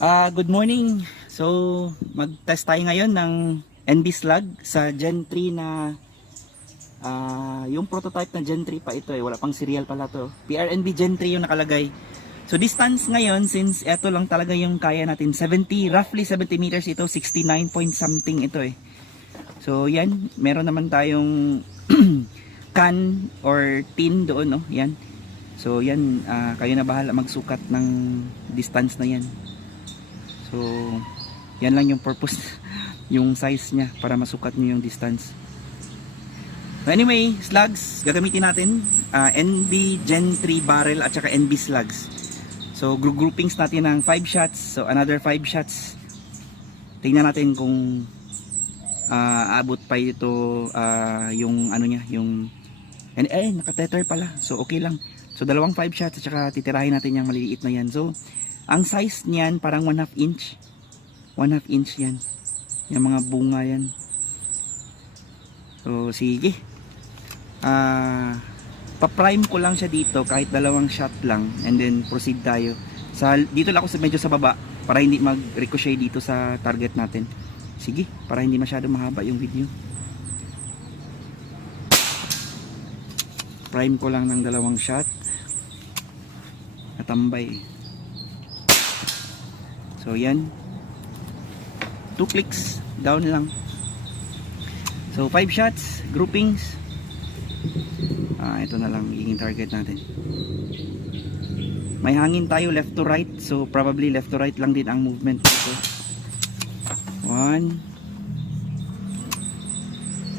Good morning. So, mag-test tayo ngayon ng NB Slug sa Gen 3 na yung prototype na Gen 3 pa ito wala pang serial pala to. PRNB Gen 3 yung nakalagay. So, distance ngayon, since ito lang talaga yung kaya natin, roughly 70 meters ito, 69 point something ito So, yan, meron naman tayong can or tin doon, no? Yan. So, yan, kayo na bahala magsukat ng distance na yan. So, yan lang yung purpose, yung size niya para masukat niyo yung distance. So anyway, slugs, gagamitin natin NB Gen 3 barrel at saka NB slugs. So, groupings natin ng 5 shots. So, another 5 shots. Tingnan natin kung aabot pa ito yung ano niya, yung naka-tether pala. So, okay lang. So, dalawang 5 shots at saka titirahin natin yung maliliit na yan. So, ang size niyan parang 1/2 inch. 1/2 inch yan. Yung mga bunga yan. So sige. Pa-prime ko lang siya dito kahit dalawang shot lang and then proceed tayo. Dito lang ako medyo sa baba para hindi mag-ricochet dito sa target natin. Sige, para hindi masyado mahaba yung video. Prime ko lang ng dalawang shot. Natambay. So yan, 2 clicks down lang. So 5 shots, groupings. Ito na lang yung target natin. May hangin tayo left to right, so probably left to right lang din ang movement dito. 1.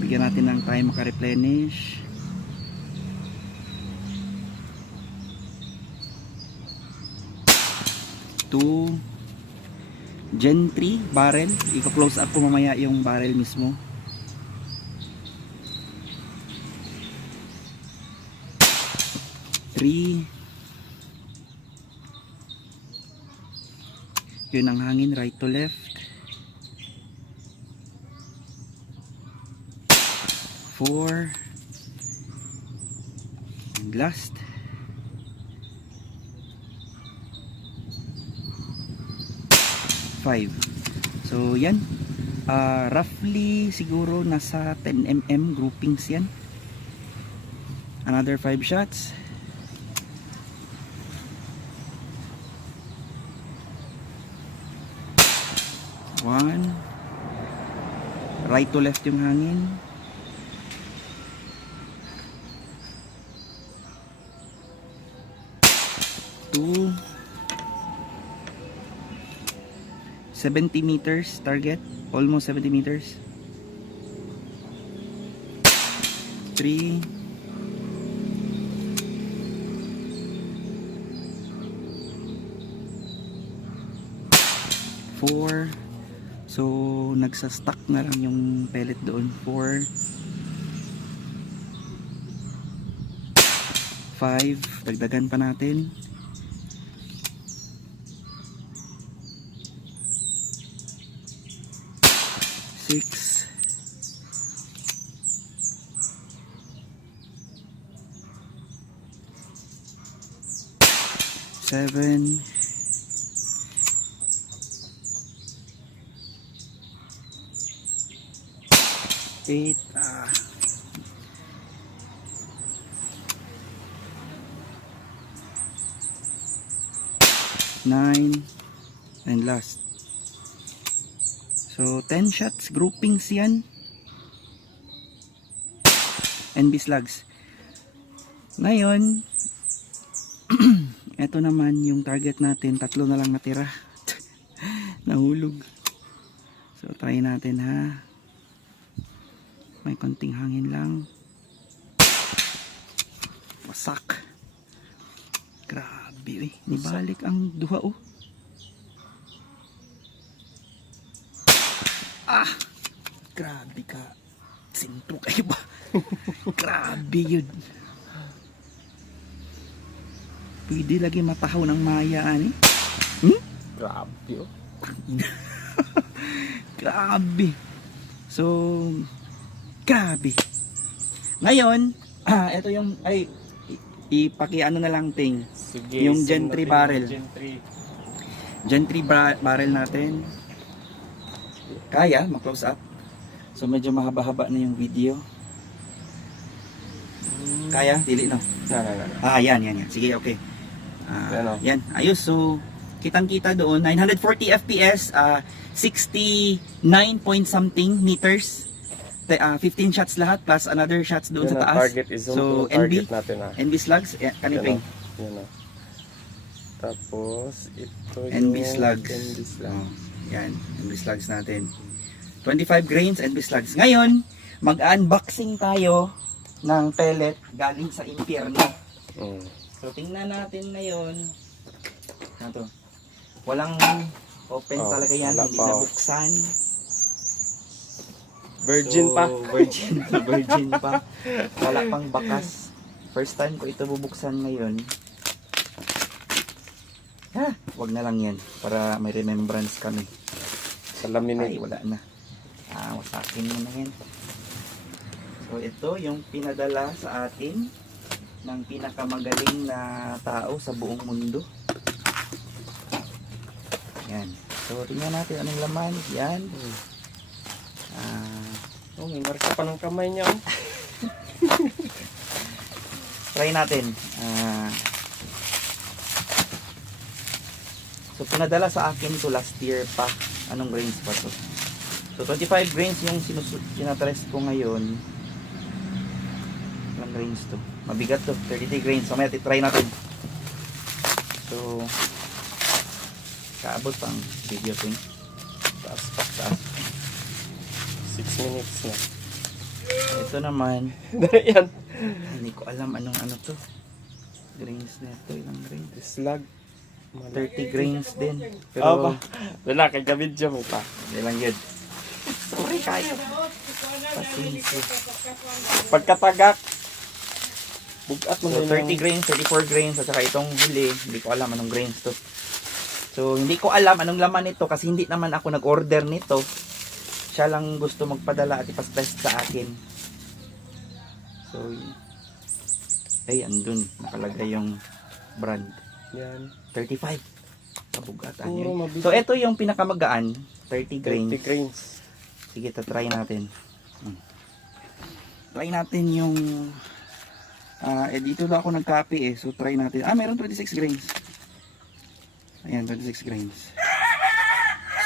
Bigyan natin ng time maka-replenish. 2. Gen 3 barrel, i-close up ko mamaya yung barrel mismo. 3. Yun ang hangin, right to left. 4. And last. 5. So yan, roughly siguro nasa 10 mm groupings yan. Another 5 shots. One. Right to left yung hangin. 2. 70 meters target, almost 70 meters. 3. 4. So nagsa-stuck na lang yung pellet doon. 4. 5. Dagdagan pa natin. 6. 7. 8. 9. And last. So 10 shots, groupings yan. NB slugs. Ngayon, ito naman yung target natin. 3 na lang natira. Nahulog. So try natin ha. May konting hangin lang. Wasak. Grabe nibalik ang duha Grabe ka. Sintro kayo ba? Grabe yun. Pwede lagi matahaw ng maya Grabe Grabe. So, grabe. Ngayon, ito yung, ipaki-ano na lang ting. Sige, yung Gen 3 barrel. Gen 3. Gen 3 barrel natin. Kaya, ma-close up. So medyo mahaba-haba na yung video. Kaya, dili no. Yan. Sige, okay. Yan, ayos. So kitang-kita doon 940 FPS, 69 point something meters. 15 shots lahat plus another shots doon sa taas. Target is so target natin NB slugs, kaniping. Yan. Tapos ito NB yung slugs. NB slugs. Oh, yan, NB slugs natin. 25 grains NB slugs. Ngayon, mag-unboxing tayo ng pellet galing sa impyerno. So tingnan natin ngayon. Ito. Walang open talaga yan, hindi nabuksan. Virgin pa. Virgin pa. Wala pang bakas. First time ko ito bubuksan ngayon. Wag na lang yan para may remembrance kami. Salamin Ay, wala na. Wasakin mo na yan. So ito yung pinadala sa atin ng pinakamagaling na tao sa buong mundo. Yan. So tingnan natin anong laman. Yan. May marka pa ng kamay niya. Try natin. So pinadala sa akin to last year pa. Anong grains pa to? So 25 grains yung sinatrest ko ngayon. Ilang grains to? Mabigat to. 33 grains. So may try natin. So kaabot pang video thing. Taas. 6 minutes na. Ito naman. Yan. Hindi ko alam anong ano to. Grains na ito. Ilang grains? Slug. 30 grains din. Pero wala kay video mo pa. ilang yun. Sorry kayo. Pasensya. Pagkatagak. Bugat mo So 30 grains, 34 grains at saka itong huli, hindi ko alam anong grains to. So hindi ko alam anong laman nito kasi hindi naman ako nag-order nito. Siya lang gusto magpadala at ipas-test sa akin. So ay andun nakalagay yung brand. Yan. 35. Kabugatan Puro yun. mabigat. So ito yung pinakamagaan, 30 grains. 30 grains. Sige, try natin. Try natin yung dito na ako nag-copy so try natin. Meron 26 grains. Ayan, 26 grains.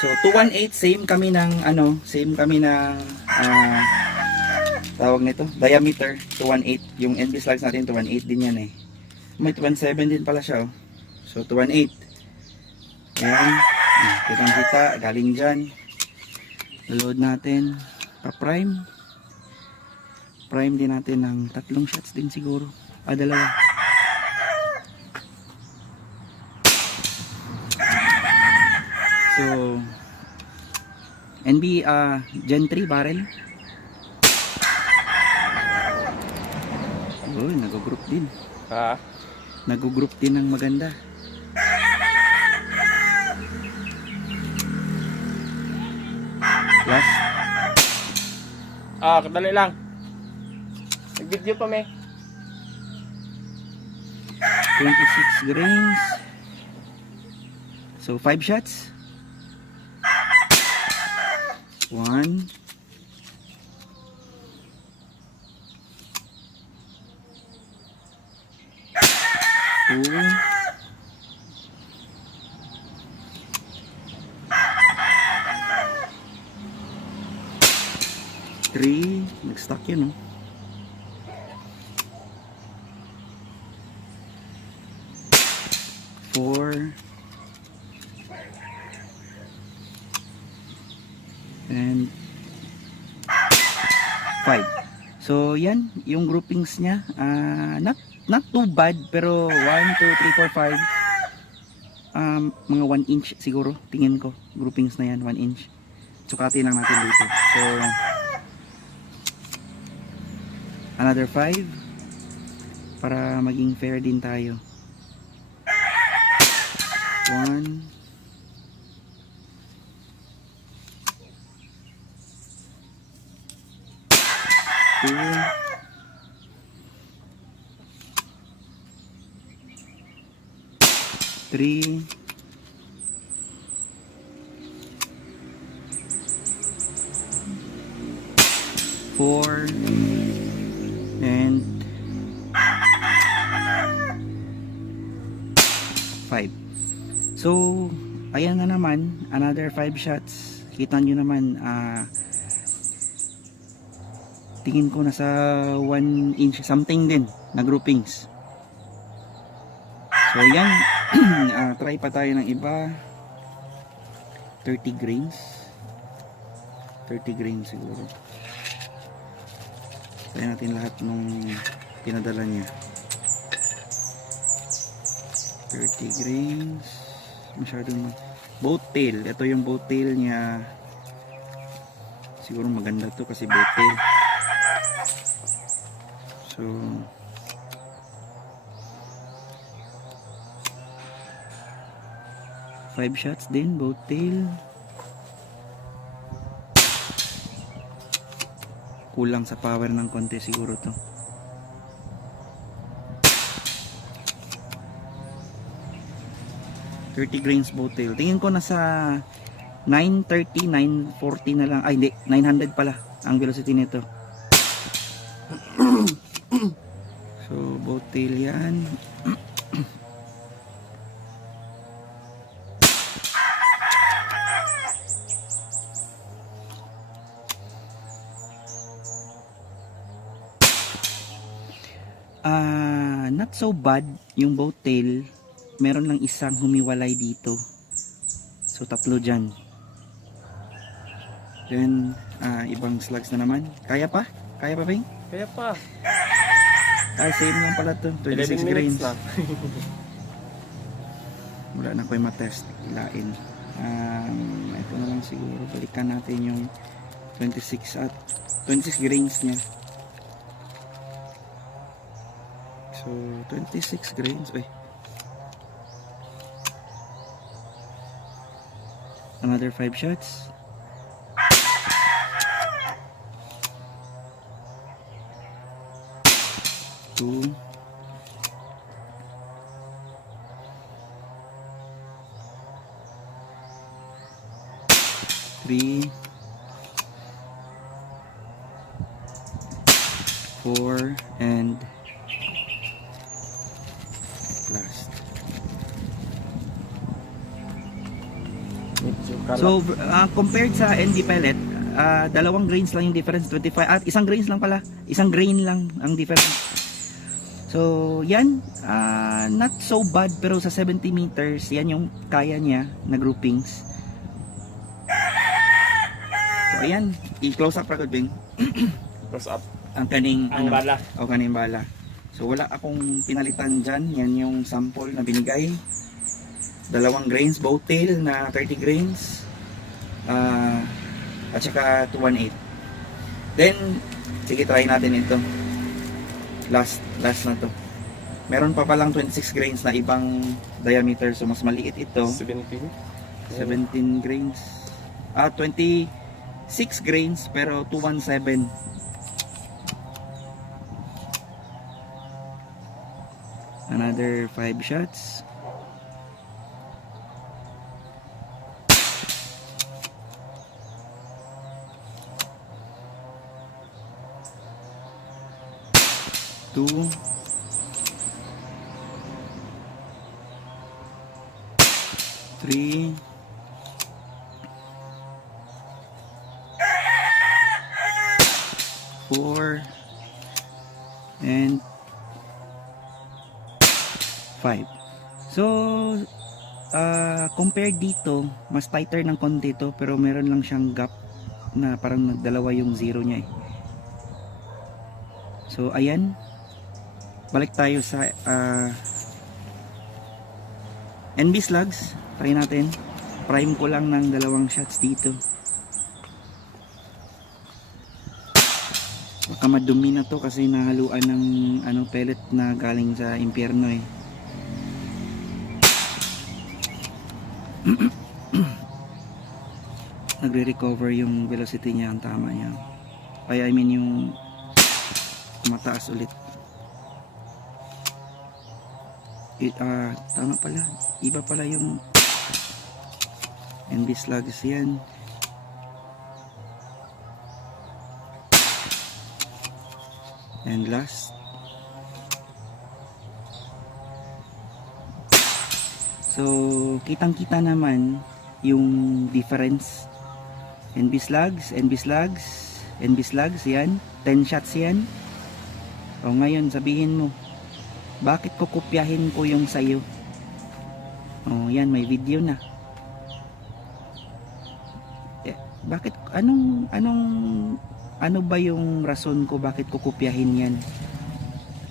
So 218 same kami ng tawag nito, diameter 218. Yung NB slugs natin 218 din yan eh. May 27 din pala siya oh. So 218. Ayan. Kitang-kita galing dyan. Load natin. Pa-prime. Prime din natin ng 3 shots din siguro. 2. So NB Gen 3 barrel. Nag-group din. Nag-group din ng maganda. Last. Kadali lang. Nag-video pa may. 26 grains. So 5 shots. 1. 2. 3. Nag-stuck yun, no? 4. And 5. So, yan. Yung groupings niya. Not too bad. Pero 1, 2, 3, 4, 5. Mga 1 inch siguro. Tingin ko. Groupings na yan. 1 inch. Sukatin lang natin dito. So, another 5 para maging fair din tayo. 1, 2, 3, 4, and 5. So, ayan na naman, another 5 shots. Kita nyo naman, tingin ko nasa 1 inch something din na groupings. So, yan. Try pa tayo ng iba. 30 grains. 30 grains siguro. Try natin lahat nung pinadala niya. 30 grains. Masyadong boat tail. Ito yung boat tail niya. Siguro maganda to kasi boat tail. So, five shots din, boat tail. Kulang sa power ng konti siguro to. $30 grains boat tail. Tingin ko nasa 930, 940 na lang. Ay hindi, 900 pala ang velocity nito. So boat tail yan. Not so bad yung boat tail. Meron lang isang humiwalay dito. So tatlo dyan. Then ibang slugs na naman. Kaya pa? Kaya pa, Bing? Kaya pa. Same lang pala to. 26 grains. Lang. Wala na ko yung matest. Ilain. Ito na lang siguro. Balikan natin yung 26 at 26 grains niya. So 26 grains. Uy. Another 5 shots. Two. Three. 4 and last. So compared sa ND pellet, dalawang grains lang yung difference, 25 at isang grains lang pala, isang grain lang ang difference. So yan, not so bad, pero sa 70 meters yan yung kaya niya na groupings. So ayan, i-close up record, Bing. Close up. Ang kaning Bala. O kaning bala. So wala akong pinalitan dyan. Yan yung sample na binigay. Dalawang grains, boat tail na 30 grains. At saka 218. Then, sige, try natin ito. Last na to. Meron pa palang 26 grains na ibang diameter. So mas maliit ito. 17 grains. 26 grains pero 217. Another 5 shots. Two. Three. Four. And 5. So compared dito, mas tighter ng konti to, pero meron lang siyang gap na parang nagdalawa yung zero niya eh. So ayan, balik tayo sa NB slugs. Try natin. Prime ko lang ng dalawang shots dito. Baka madumi na to kasi nahaluan ng pellet na galing sa impyerno eh. Nagre-recover yung velocity niya, ang tama niya. Kaya I mean yung mataas ulit. Tama pala, iba pala yung NB slugs yan. And last. So, kitang-kita naman yung difference. NB slugs, NB slugs, NB slugs, yan. 10 shots yan. O ngayon, sabihin mo, bakit ko kopyahin ko yung sayo? O yan, may video na. Bakit, ano ba yung rason ko bakit ko kopyahin yan?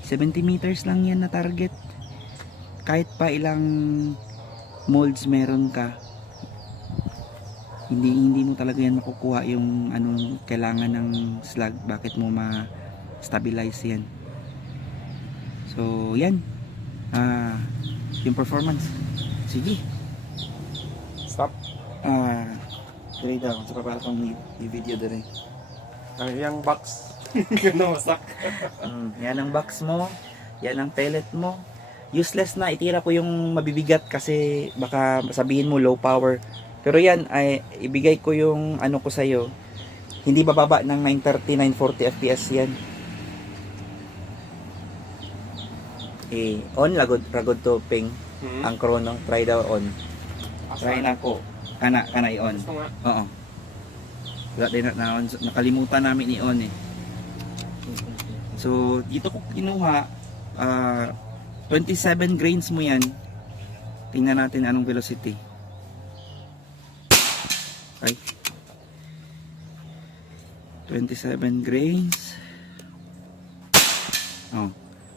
70 meters lang yan na target. Kahit pa ilang molds meron ka, hindi mo talaga yan makukuha yung kailangan ng slug. Bakit mo ma-stabilize yan? So yan, yung performance. Sige, Stop. tuloy daw sa papatong i-video din. Ay, yung box. Gano'n masak. Yan ang box mo, yan ang pellet mo. Useless na, itira ko yung mabibigat kasi baka sabihin mo low power. Pero yan, ay ibigay ko yung ko sa'yo. Hindi bababa ng 930, 940 FPS yan. On, ragod to ping. Ang chrono, try daw on. Try na ko. Kana i-on. Gusto nga. Oo. Wala din na on. Nakalimutan namin i-on eh. So, dito ko kinuha 27 grains mo yan. Tingnan natin anong velocity. Okay. 27 grains.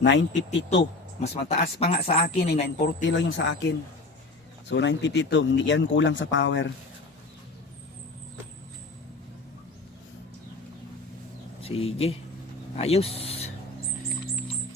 952. Mas mataas pa nga sa akin eh. 940 lang yung sa akin. So 952. Hindi yan kulang sa power. Sige. Ayos.